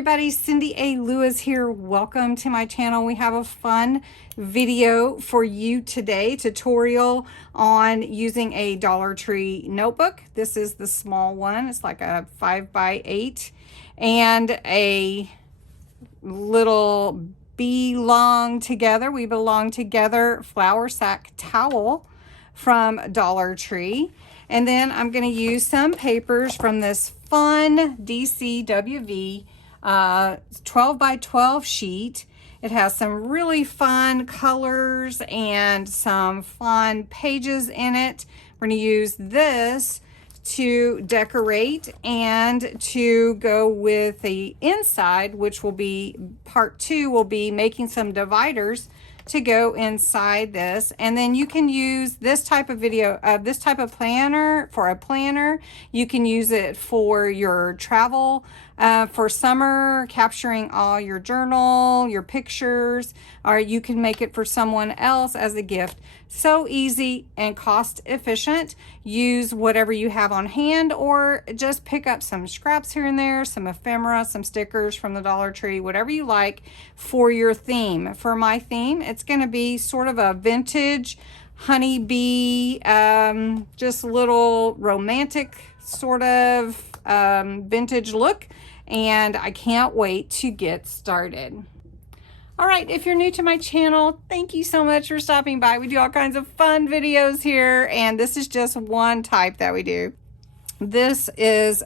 everybody, Cindy A. Lewis here. Welcome to my channel. We have a fun video for you today, tutorial on using a Dollar Tree notebook. This is the small one. It's like a 5x8 and a little we belong together flour sack towel from Dollar Tree. And then I'm going to use some papers from this fun DCWV 12 by 12 sheet. It has some really fun colors and some fun pages in it. We're going to use this to decorate and to go with the inside, which will be part 2, will be making some dividers to go inside this. And then you can use this type of this type of planner for a planner. You can use it for your travel for summer, capturing all your journal, your pictures, or you can make it for someone else as a gift. So easy and cost efficient. Use whatever you have on hand, or just pick up some scraps here and there, some ephemera, some stickers from the Dollar Tree, whatever you like for your theme. For my theme, it's going to be sort of a vintage honeybee, just a little romantic sort of vintage look, and I can't wait to get started. All right, if you're new to my channel, thank you so much for stopping by. We do all kinds of fun videos here, and this is just one type that we do. This is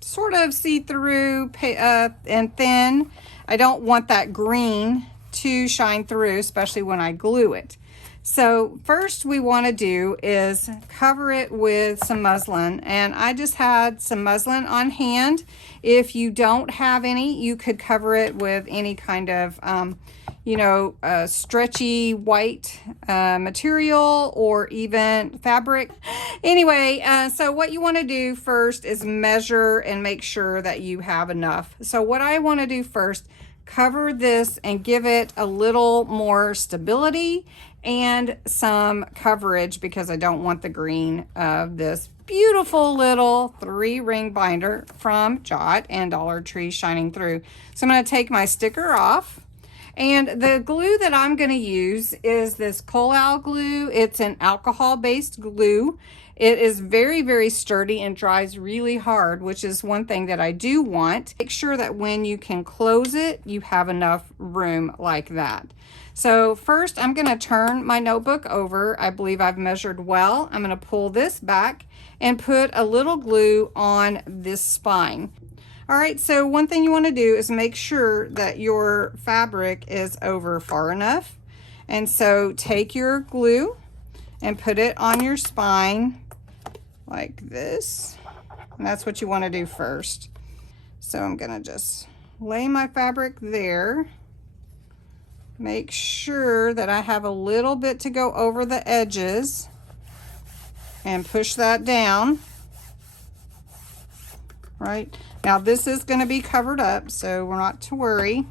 sort of see-through and thin. I don't want that green to shine through, especially when I glue it. So first we want to do is cover it with some muslin, and I just had some muslin on hand. If you don't have any, you could cover it with any kind of stretchy white material or even fabric. Anyway, so what you want to do first is measure and make sure that you have enough. So what I want to do first, cover this and give it a little more stability and some coverage, because I don't want the green of this beautiful little 3-ring binder from Jot and Dollar Tree shining through. So I'm going to take my sticker off, and the glue that I'm going to use is this Kohl glue. It's an alcohol-based glue. It is very, very sturdy and dries really hard, which is one thing that I do want. Make sure that when you can close it, you have enough room like that. So first, I'm going to turn my notebook over. I believe I've measured well. I'm going to pull this back and put a little glue on this spine. All right, so one thing you want to do is make sure that your fabric is over far enough. And so take your glue and put it on your spine like this. And that's what you want to do first. So I'm going to just lay my fabric there. Make sure that I have a little bit to go over the edges and push that down. Right, now this is going to be covered up, so we're not to worry.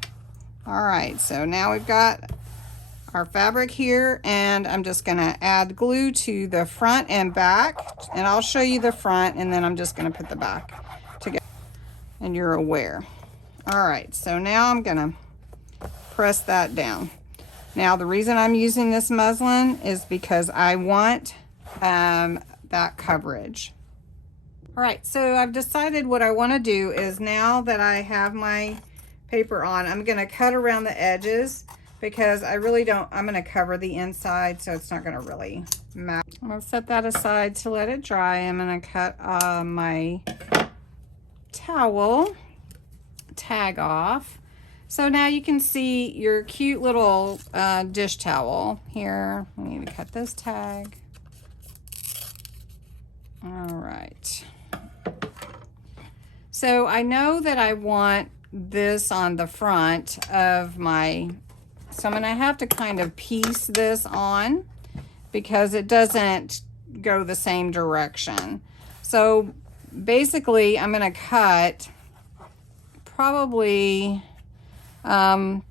All right, so now we've got our fabric here, and I'm just going to add glue to the front and back, and I'll show you the front, and then I'm just going to put the back together, and you're aware. All right, so now I'm going to press that down. Now the reason I'm using this muslin is because I want that coverage. All right, so I've decided what I want to do is, now that I have my paper on, I'm going to cut around the edges, because I really don't, I'm going to cover the inside, so it's not going to really matter. I'm going to set that aside to let it dry. I'm going to cut my towel tag off. So now you can see your cute little dish towel here. I need to cut this tag. All right. So I know that I want this on the front of my, so I'm going to have to kind of piece this on, because it doesn't go the same direction. So basically I'm going to cut probably an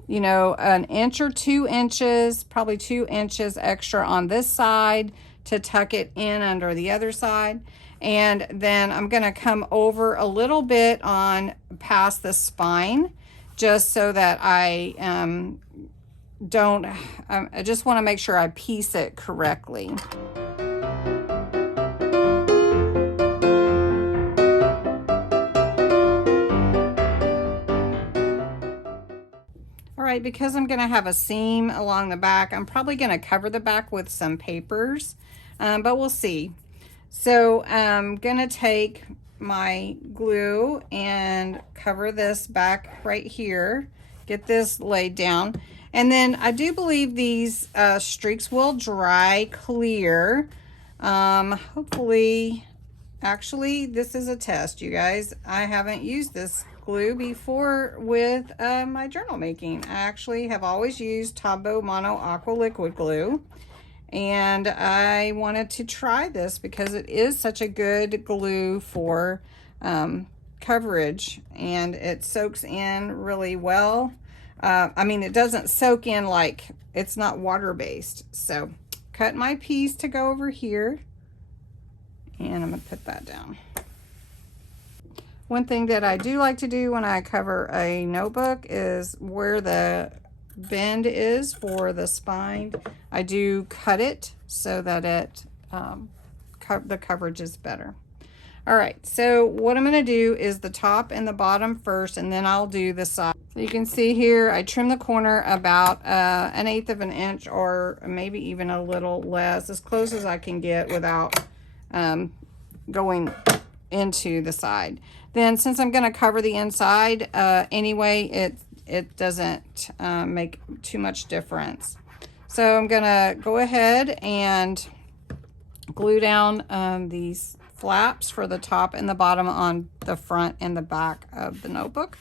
inch or 2 inches, probably 2 inches extra on this side to tuck it in under the other side. And then I'm going to come over a little bit on past the spine, just so that I I just want to make sure I piece it correctly. All right, because I'm going to have a seam along the back, I'm probably going to cover the back with some papers, but we'll see. So I'm going to take my glue and cover this back right here, get this laid down. And then I do believe these streaks will dry clear. Hopefully, actually, this is a test, you guys. I haven't used this glue before with my journal making. I actually have always used Tombow Mono Aqua Liquid Glue. And I wanted to try this because it is such a good glue for coverage, and it soaks in really well. I mean, it doesn't soak in, like, it's not water-based. So cut my piece to go over here, and I'm going to put that down. One thing that I do like to do when I cover a notebook is where the bend is for the spine, I do cut it so that it the coverage is better. All right, so what I'm going to do is the top and the bottom first, and then I'll do the side. So you can see here I trim the corner about 1/8 of an inch, or maybe even a little less, as close as I can get without going into the side. Then since I'm going to cover the inside anyway, it doesn't make too much difference. So I'm gonna go ahead and glue down these flaps for the top and the bottom on the front and the back of the notebook.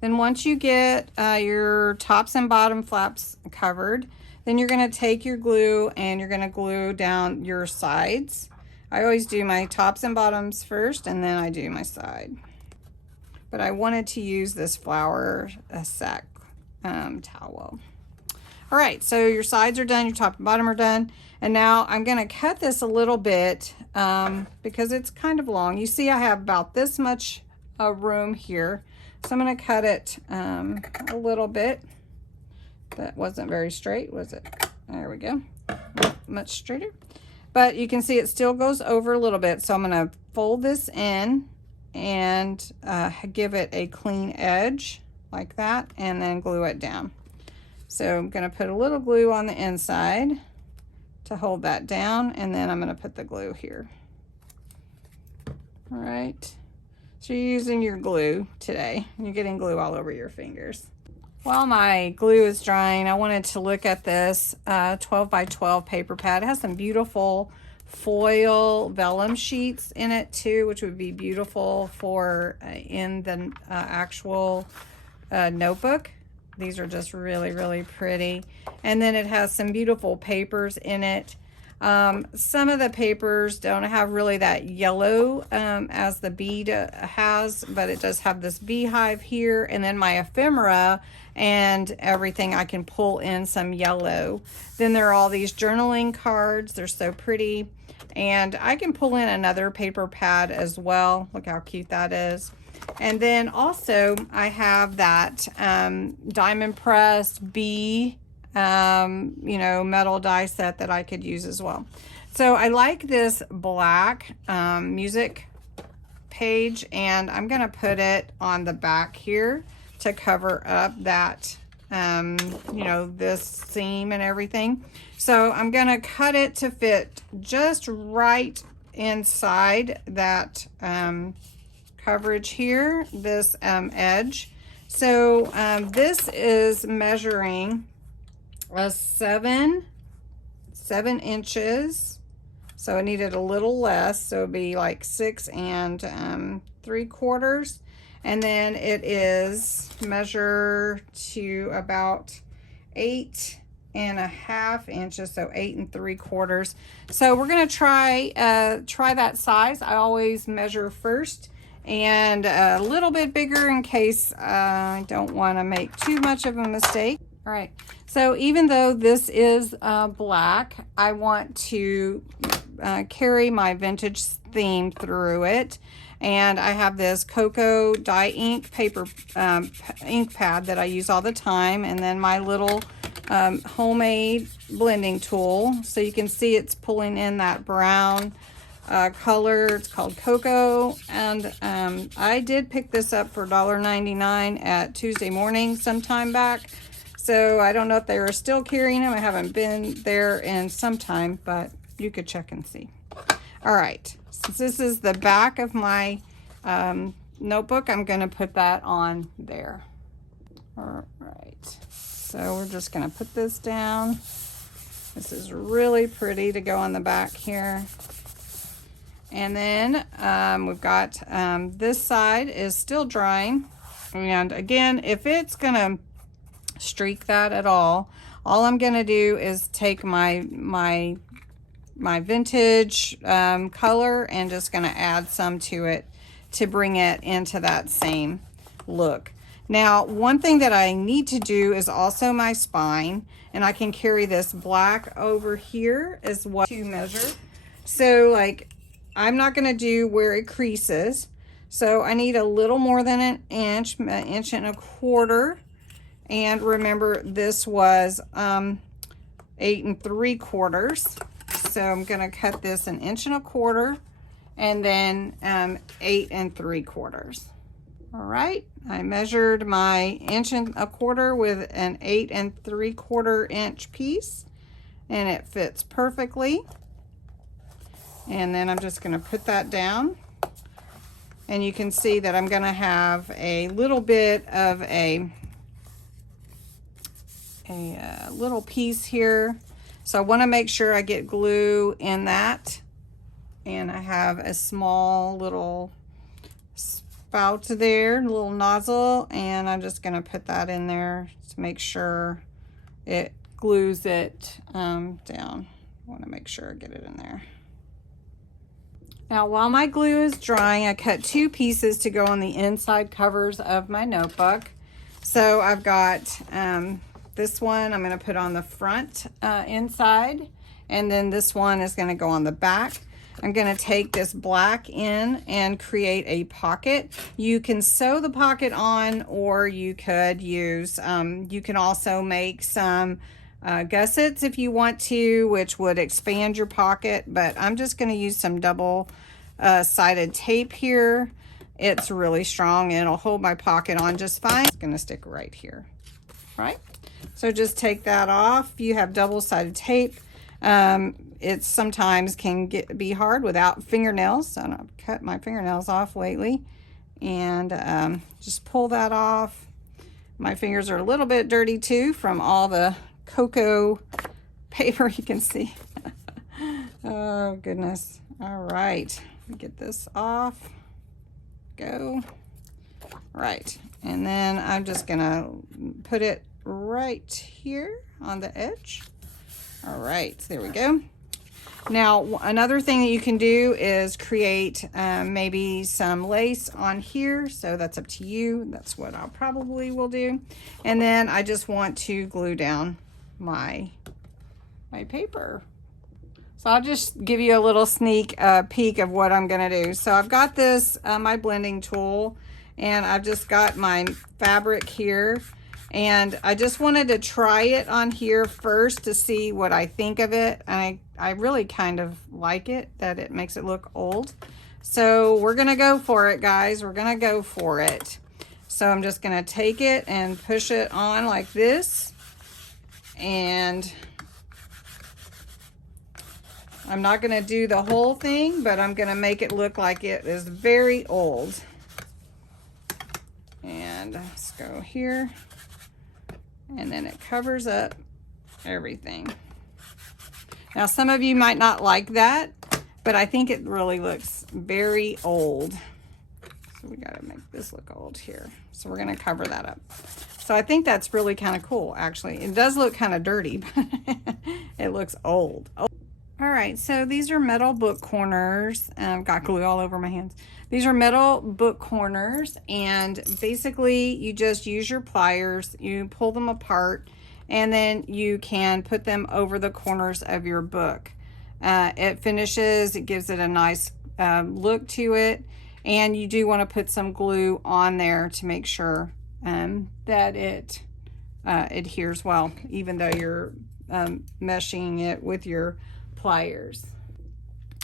Then once you get your tops and bottom flaps covered, then you're gonna take your glue and you're gonna glue down your sides. I always do my tops and bottoms first, and then I do my side. But I wanted to use this flour sack towel. All right, so your sides are done, your top and bottom are done. And now I'm gonna cut this a little bit because it's kind of long. You see I have about this much room here. So I'm gonna cut it a little bit. That wasn't very straight, was it? There we go, much straighter. But you can see it still goes over a little bit. So I'm gonna fold this in and give it a clean edge like that, and then glue it down. So I'm going to put a little glue on the inside to hold that down, and then I'm going to put the glue here. All right, so you're using your glue today. You're getting glue all over your fingers. While my glue is drying, I wanted to look at this 12 by 12 paper pad. It has some beautiful foil vellum sheets in it too, which would be beautiful for in the actual notebook. These are just really, really pretty. And then it has some beautiful papers in it. Some of the papers don't have really that yellow as the bead has, but it does have this beehive here, and then my ephemera and everything, I can pull in some yellow. Then there are all these journaling cards. They're so pretty. And I can pull in another paper pad as well. Look how cute that is. And then also I have that diamond pressed bee metal die set that I could use as well. So I like this black music page, and I'm gonna put it on the back here to cover up that this seam and everything. So I'm gonna cut it to fit just right inside that coverage here, this edge. So this is measuring 7 inches. So it needed a little less, so it'd be like 6 3/4. And then it is measure to about 8.5 inches, so 8 3/4. So we're gonna try that size. I always measure first, and a little bit bigger in case I don't want to make too much of a mistake. All right, so even though this is black, I want to carry my vintage theme through it. And I have this cocoa dye ink paper ink pad that I use all the time, and then my little homemade blending tool. So you can see it's pulling in that brown color. It's called Cocoa, and I did pick this up for $1.99 at Tuesday Morning sometime back. So I don't know if they were still carrying them. I haven't been there in some time, but you could check and see. All right, since this is the back of my notebook, I'm going to put that on there. All right, so we're just going to put this down. This is really pretty to go on the back here. And then we've got this side is still drying. And again, if it's going to streak that at all I'm going to do is take my vintage color and just going to add some to it to bring it into that same look. Now, one thing that I need to do is also my spine, and I can carry this black over here as well to measure. So like, I'm not going to do where it creases, so I need a little more than an inch and a quarter. And remember, this was 8 3/4. So I'm going to cut this 1 1/4 inches and then 8 3/4. All right, I measured my 1 1/4 inches with an 8 3/4 inch piece, and it fits perfectly. And then I'm just going to put that down. And you can see that I'm going to have a little bit of a little piece here. So I want to make sure I get glue in that. And I have a small little spout there, a little nozzle, and I'm just going to put that in there to make sure it glues it down. I want to make sure I get it in there. Now, while my glue is drying, I cut 2 pieces to go on the inside covers of my notebook. So I've got this one I'm going to put on the front inside, and then this one is going to go on the back. I'm going to take this black in and create a pocket. You can sew the pocket on, or you could use, you can also make some gussets if you want to, which would expand your pocket, but I'm just going to use some double sided tape here. It's really strong and it'll hold my pocket on just fine. It's going to stick right here, right? So just take that off. You have double sided tape. It sometimes can be hard without fingernails, so I've cut my fingernails off lately, and just pull that off. My fingers are a little bit dirty too from all the cocoa paper you can see. Oh goodness. All right, get this off. Go. Right, and then I'm just gonna put it right here on the edge. All right, so there we go. Now, another thing that you can do is create maybe some lace on here. So that's up to you. That's what I probably will do. And then I just want to glue down my paper. So I'll just give you a little sneak peek of what I'm going to do. So I've got this, my blending tool, and I've just got my fabric here. And I just wanted to try it on here first to see what I think of it. And I really kind of like it, that it makes it look old. So we're gonna go for it, guys. We're gonna go for it. So I'm just gonna take it and push it on like this. And I'm not gonna do the whole thing, but I'm gonna make it look like it is very old. And let's go here. And then it covers up everything. Now, some of you might not like that, but I think it really looks very old. So we got to make this look old here. So we're going to cover that up. So I think that's really kind of cool, actually. It does look kind of dirty, but it looks old. All right, so these are metal book corners. I've got glue all over my hands. These are metal book corners, and basically you just use your pliers, you pull them apart, and then you can put them over the corners of your book. it finishes. It gives it a nice look to it. And you do want to put some glue on there to make sure that it adheres well, even though you're meshing it with your pliers.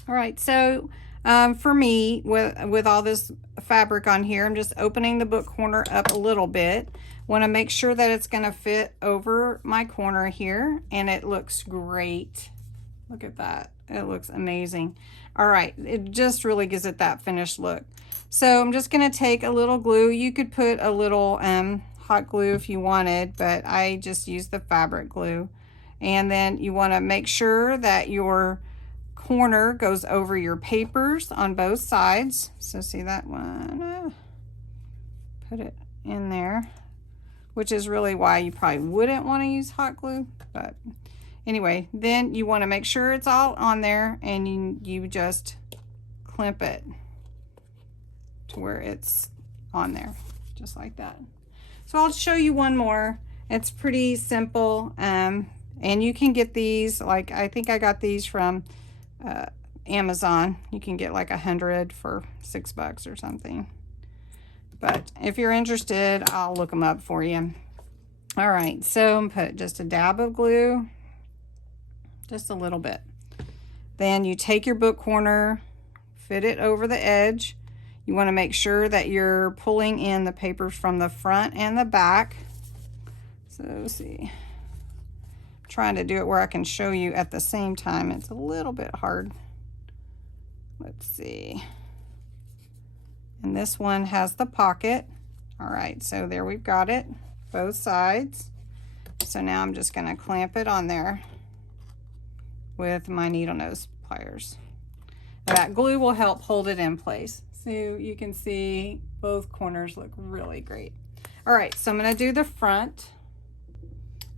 All right, so for me, with all this fabric on here, I'm just opening the book corner up a little bit. Want to make sure that it's going to fit over my corner here, and it looks great. Look at that. It looks amazing. All right, it just really gives it that finished look. So I'm just going to take a little glue. You could put a little hot glue if you wanted, but I just used the fabric glue. And then you want to make sure that your corner goes over your papers on both sides. So see that one? Put it in there, which is really why you probably wouldn't want to use hot glue. But anyway, then you want to make sure it's all on there, and you just clamp it to where it's on there, just like that. So I'll show you one more. It's pretty simple, and you can get these, like I think I got these from Amazon. You can get like 100 for $6 or something. But if you're interested, I'll look them up for you. All right, so put just a dab of glue, just a little bit. Then you take your book corner, fit it over the edge. You want to make sure that you're pulling in the papers from the front and the back. So let's see. I'm trying to do it where I can show you at the same time. It's a little bit hard. Let's see. And this one has the pocket. All right, so there we've got it, both sides. So now I'm just going to clamp it on there with my needle nose pliers. That glue will help hold it in place. So you can see both corners look really great. All right, so I'm going to do the front.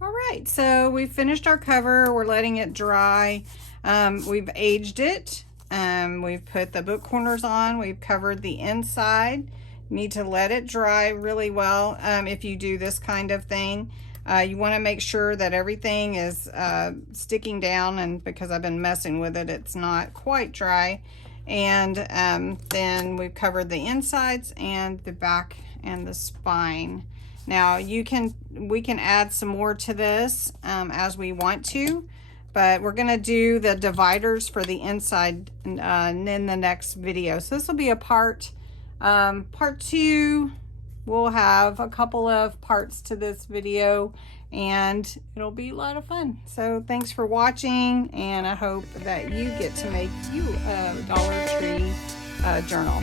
All right, so we finished our cover. We're letting it dry. We've aged it. We've put the book corners on. We've covered the inside. You need to let it dry really well. If you do this kind of thing, you want to make sure that everything is sticking down, and because I've been messing with it, it's not quite dry. And then we've covered the insides and the back and the spine. Now we can add some more to this as we want to, but we're going to do the dividers for the inside in the next video. So this will be a part 2. We'll have a couple of parts to this video, and it'll be a lot of fun. So thanks for watching, and I hope that you get to make you a Dollar Tree journal.